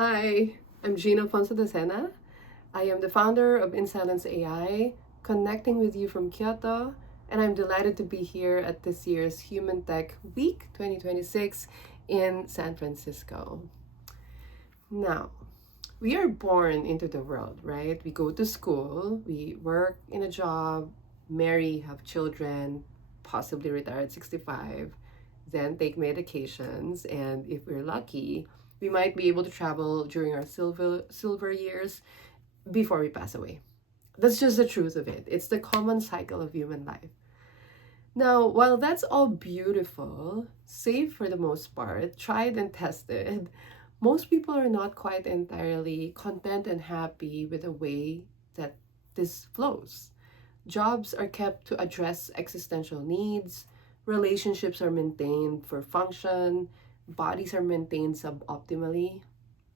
Hi, I'm Alfonso-Decena. I am the founder of InSilence AI, connecting with you from Kyoto, and I'm delighted to be here at this year's Human Tech Week 2026 in San Francisco. Now, we are born into the world, right? We go to school, we work in a job, marry, have children, possibly retire at 65, then take medications, and if we're lucky, we might be able to travel during our silver years before we pass away. That's just the truth of it. It's the common cycle of human life. Now, while that's all beautiful, safe for the most part, tried and tested, most people are not quite entirely content and happy with the way that this flows. Jobs are kept to address existential needs, relationships are maintained for function, bodies are maintained suboptimally,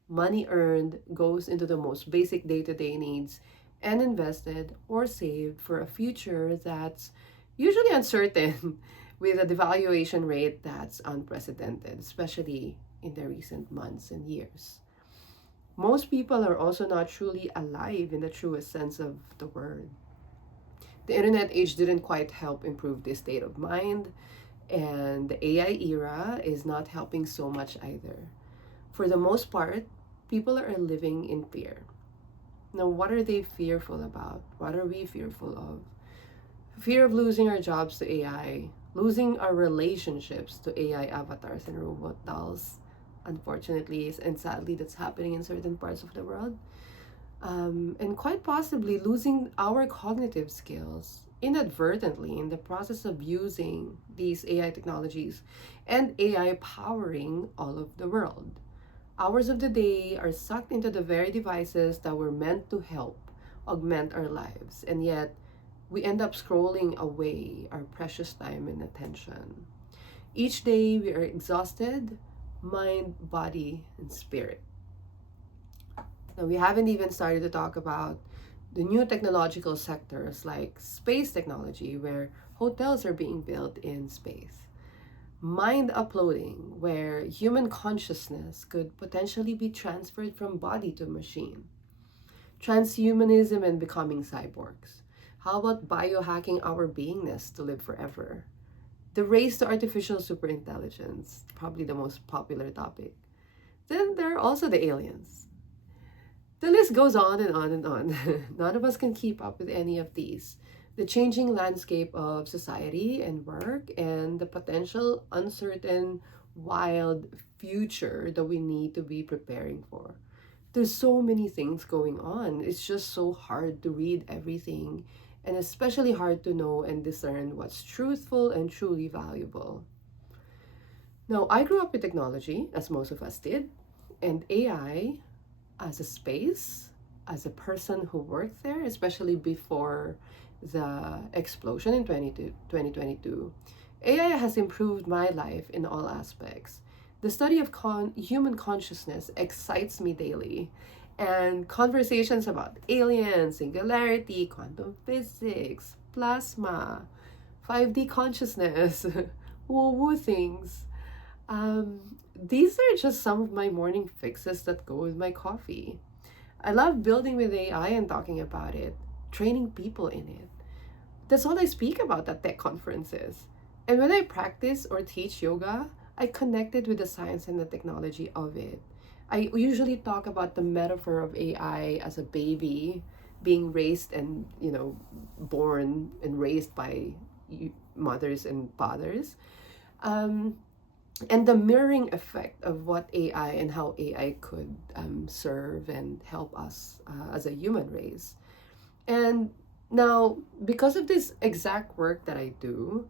money earned goes into the most basic day to day needs and invested or saved for a future that's usually uncertain with a devaluation rate that's unprecedented, especially in the recent months and years. Most people are also not truly alive in the truest sense of the word. The internet age didn't quite help improve this state of mind, and the AI era is not helping so much either. For the most part, people are living in fear. Now, what are they fearful about? What are we fearful of? Fear of losing our jobs to AI, losing our relationships to AI avatars and robot dolls, unfortunately, and sadly, that's happening in certain parts of the world. And quite possibly losing our cognitive skills inadvertently in the process of using these AI technologies and AI powering all of the world. Hours of the day are sucked into the very devices that were meant to help augment our lives, and yet we end up scrolling away our precious time and attention. Each day we are exhausted, mind, body, and spirit. Now, we haven't even started to talk about the new technological sectors like space technology, where hotels are being built in space, mind uploading, where human consciousness could potentially be transferred from body to machine, transhumanism and becoming cyborgs. How about biohacking our beingness to live forever? The race to artificial superintelligence, probably the most popular topic. Then there are also the aliens. The list goes on and on and on. None of us can keep up with any of these. The changing landscape of society and work, and the potential uncertain, wild future that we need to be preparing for. There's so many things going on. It's just so hard to read everything, and especially hard to know and discern what's truthful and truly valuable. Now, I grew up with technology, as most of us did, and AI as a space, as a person who worked there, especially before the explosion in 2022, AI has improved my life in all aspects. The study of human consciousness excites me daily, and conversations about aliens, singularity, quantum physics, plasma, 5D consciousness, woo woo things. These are just some of my morning fixes that go with my coffee. I love building with AI and talking about it, training people in it. That's all I speak about at tech conferences. And when I practice or teach yoga, I connect it with the science and the technology of it. I usually talk about the metaphor of AI as a baby being raised and, born and raised by mothers and fathers. Um, and the mirroring effect of what AI and how AI could serve and help us as a human race. And now, because of this exact work that I do,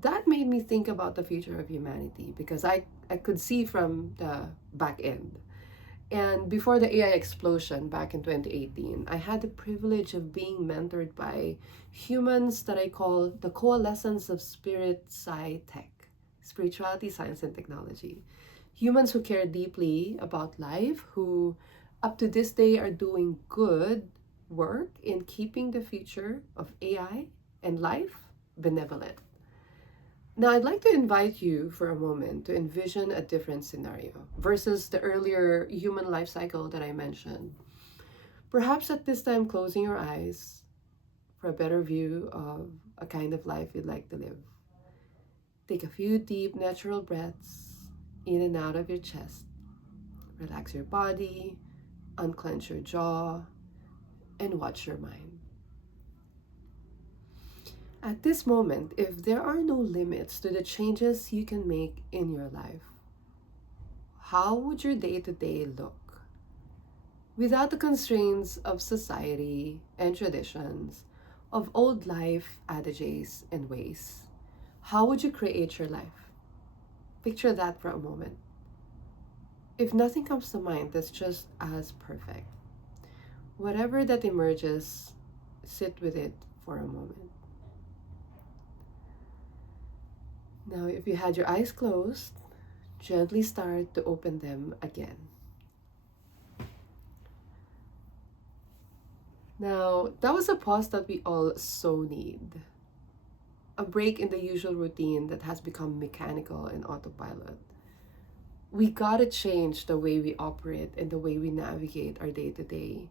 that made me think about the future of humanity because I could see from the back end. And before the AI explosion back in 2018, I had the privilege of being mentored by humans that I call the Coalescence of Spirit-Sci-Tech, spirituality, science, and technology. Humans who care deeply about life, who up to this day are doing good work in keeping the future of AI and life benevolent. Now, I'd like to invite you for a moment to envision a different scenario versus the earlier human life cycle that I mentioned. Perhaps at this time, closing your eyes for a better view of a kind of life you'd like to live. Take a few deep, natural breaths in and out of your chest. Relax your body, unclench your jaw, and watch your mind. At this moment, if there are no limits to the changes you can make in your life, how would your day to day look? Without the constraints of society and traditions, of old life adages and ways, how would you create your life? Picture that for a moment. If nothing comes to mind that's just as perfect, whatever that emerges, sit with it for a moment. Now, if you had your eyes closed, gently start to open them again. Now, that was a pause that we all so need. A break in the usual routine that has become mechanical and autopilot. We gotta change the way we operate and the way we navigate our day to day.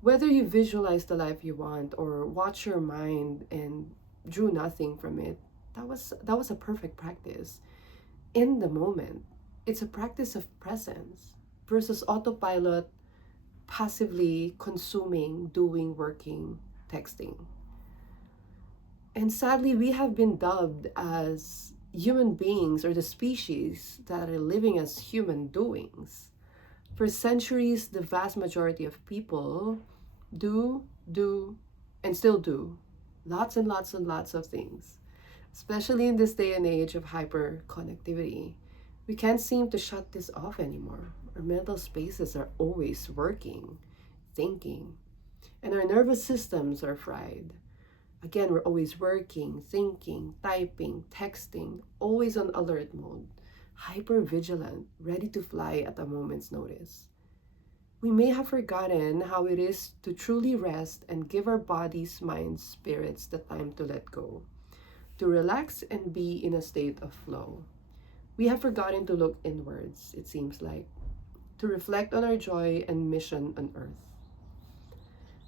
Whether you visualize the life you want or watch your mind and drew nothing from it, that was a perfect practice. In the moment, it's a practice of presence versus autopilot, passively consuming, doing, working, texting. And sadly, we have been dubbed as human beings or the species that are living as human doings. For centuries, the vast majority of people do, and still do lots and lots and lots of things, especially in this day and age of hyper connectivity. We can't seem to shut this off anymore. Our mental spaces are always working, thinking, and our nervous systems are fried. Again, we're always working, thinking, typing, texting, always on alert mode, hyper vigilant, ready to fly at a moment's notice. We may have forgotten how it is to truly rest and give our bodies, minds, spirits the time to let go, to relax and be in a state of flow. We have forgotten to look inwards, it seems like, to reflect on our joy and mission on earth.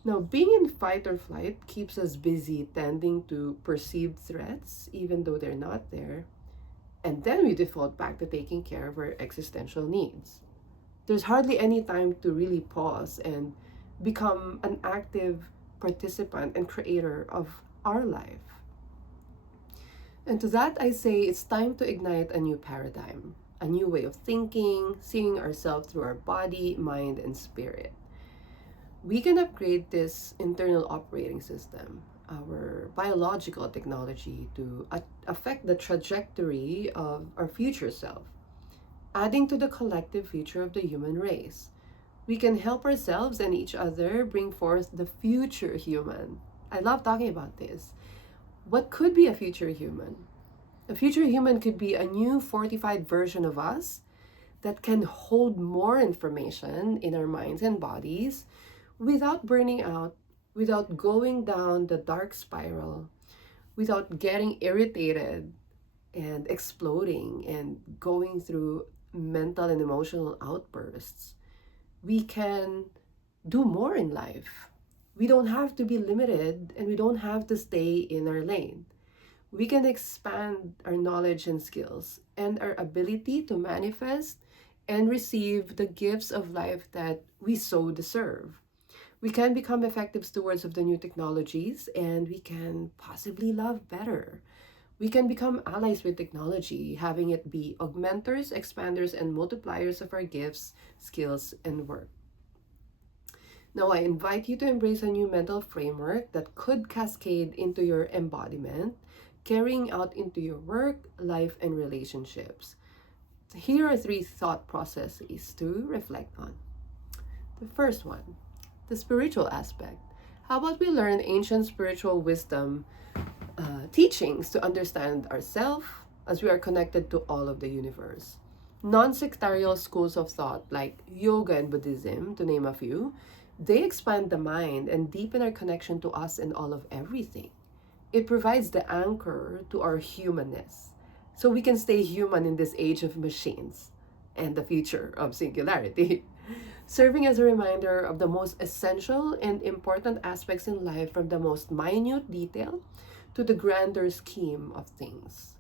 Now, being in fight or flight keeps us busy tending to perceived threats, even though they're not there, and then we default back to taking care of our existential needs. There's hardly any time to really pause and become an active participant and creator of our life. And to that, I say it's time to ignite a new paradigm, a new way of thinking, seeing ourselves through our body, mind, and spirit. We can upgrade this internal operating system, our biological technology, to affect the trajectory of our future self, adding to the collective future of the human race. We can help ourselves and each other bring forth the future human. I love talking about this. What could be a future human? A future human could be a new fortified version of us that can hold more information in our minds and bodies without burning out, without going down the dark spiral, without getting irritated and exploding and going through mental and emotional outbursts. We can do more in life. We don't have to be limited and we don't have to stay in our lane. We can expand our knowledge and skills and our ability to manifest and receive the gifts of life that we so deserve. We can become effective stewards of the new technologies and we can possibly love better. We can become allies with technology, having it be augmenters, expanders, and multipliers of our gifts, skills, and work. Now, I invite you to embrace a new mental framework that could cascade into your embodiment, carrying out into your work, life, and relationships. Here are three thought processes to reflect on. The first one, the spiritual aspect. How about we learn ancient spiritual wisdom teachings to understand ourselves as we are connected to all of the universe? Non-sectarial schools of thought like yoga and Buddhism, to name a few, they expand the mind and deepen our connection to us and all of everything. It provides the anchor to our humanness, so we can stay human in this age of machines and the future of singularity, serving as a reminder of the most essential and important aspects in life, from the most minute detail to the grander scheme of things.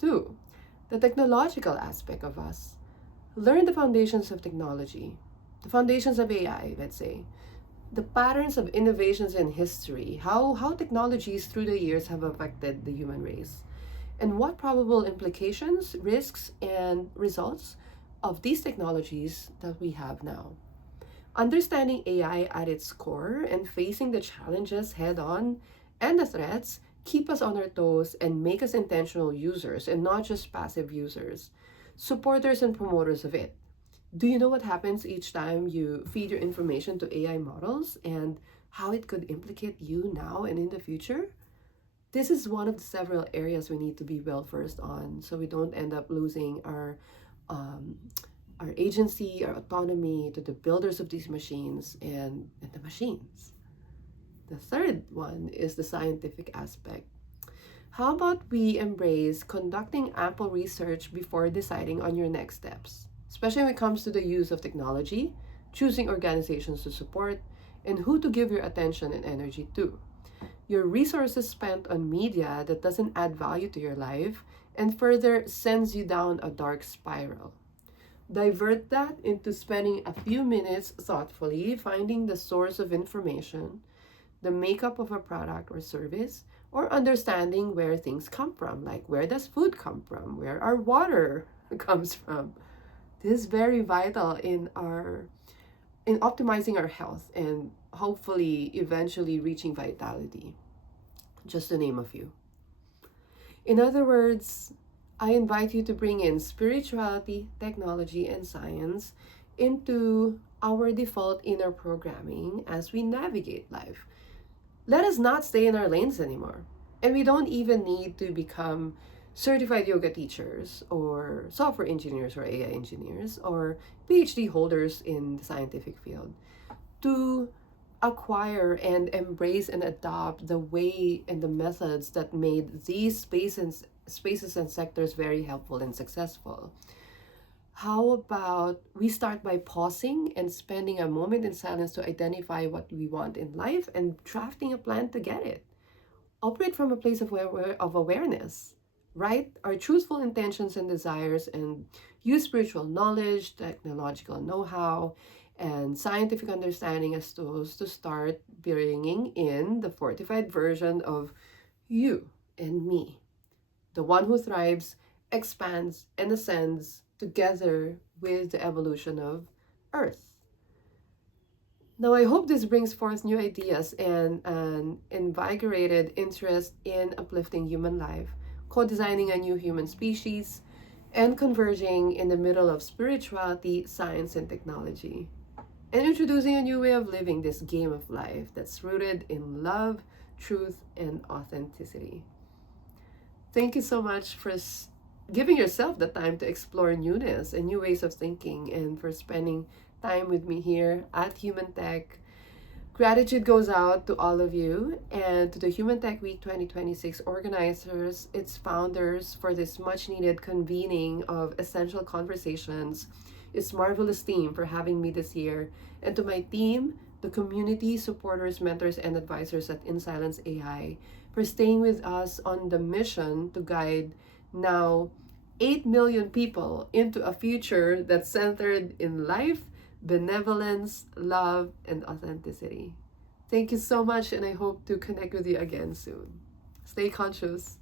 2. The technological aspect of us. Learn the foundations of technology, the foundations of AI, let's say, the patterns of innovations in history, how technologies through the years have affected the human race, and what probable implications, risks, and results of these technologies that we have now. Understanding AI at its core and facing the challenges head on and the threats keep us on our toes and make us intentional users and not just passive users, supporters and promoters of it. Do you know what happens each time you feed your information to AI models and how it could implicate you now and in the future? This is one of the several areas we need to be well versed on, so we don't end up losing um, our agency, our autonomy to the builders of these machines and the machines. The third one is the scientific aspect. How about we embrace conducting ample research before deciding on your next steps, especially when it comes to the use of technology, choosing organizations to support, and who to give your attention and energy to. Your resources spent on media that doesn't add value to your life and further sends you down a dark spiral. Divert that into spending a few minutes thoughtfully finding the source of information, the makeup of a product or service, or understanding where things come from, like where does food come from, where our water comes from. This is very vital in optimizing our health and hopefully eventually reaching vitality, just to name a few. In other words, I invite you to bring in spirituality, technology, and science into our default inner programming as we navigate life. Let us not stay in our lanes anymore. And we don't even need to become certified yoga teachers or software engineers or AI engineers or PhD holders in the scientific field to acquire and embrace and adopt the way and the methods that made these spaces and sectors very helpful and successful. How about we start by pausing and spending a moment in silence to identify what we want in life and drafting a plan to get it? Operate from a place of awareness, write our truthful intentions and desires, and use spiritual knowledge, technological know-how, and scientific understanding as tools to start bringing in the fortified version of you and me, the one who thrives, expands, and ascends together with the evolution of Earth. Now, I hope this brings forth new ideas and an invigorated interest in uplifting human life, co-designing a new human species, and converging in the middle of spirituality, science, and technology, and introducing a new way of living this game of life that's rooted in love, truth, and authenticity. Thank you so much for giving yourself the time to explore newness and new ways of thinking, and for spending time with me here at Human Tech. Gratitude goes out to all of you and to the Human Tech Week 2026 organizers, its founders, for this much needed convening of essential conversations, its marvelous team for having me this year, and to my team, the community, supporters, mentors, and advisors at In Silence AI, for staying with us on the mission to guide now 8 million people into a future that's centered in life, benevolence, love, and authenticity. Thank you so much, and I hope to connect with you again soon. Stay conscious.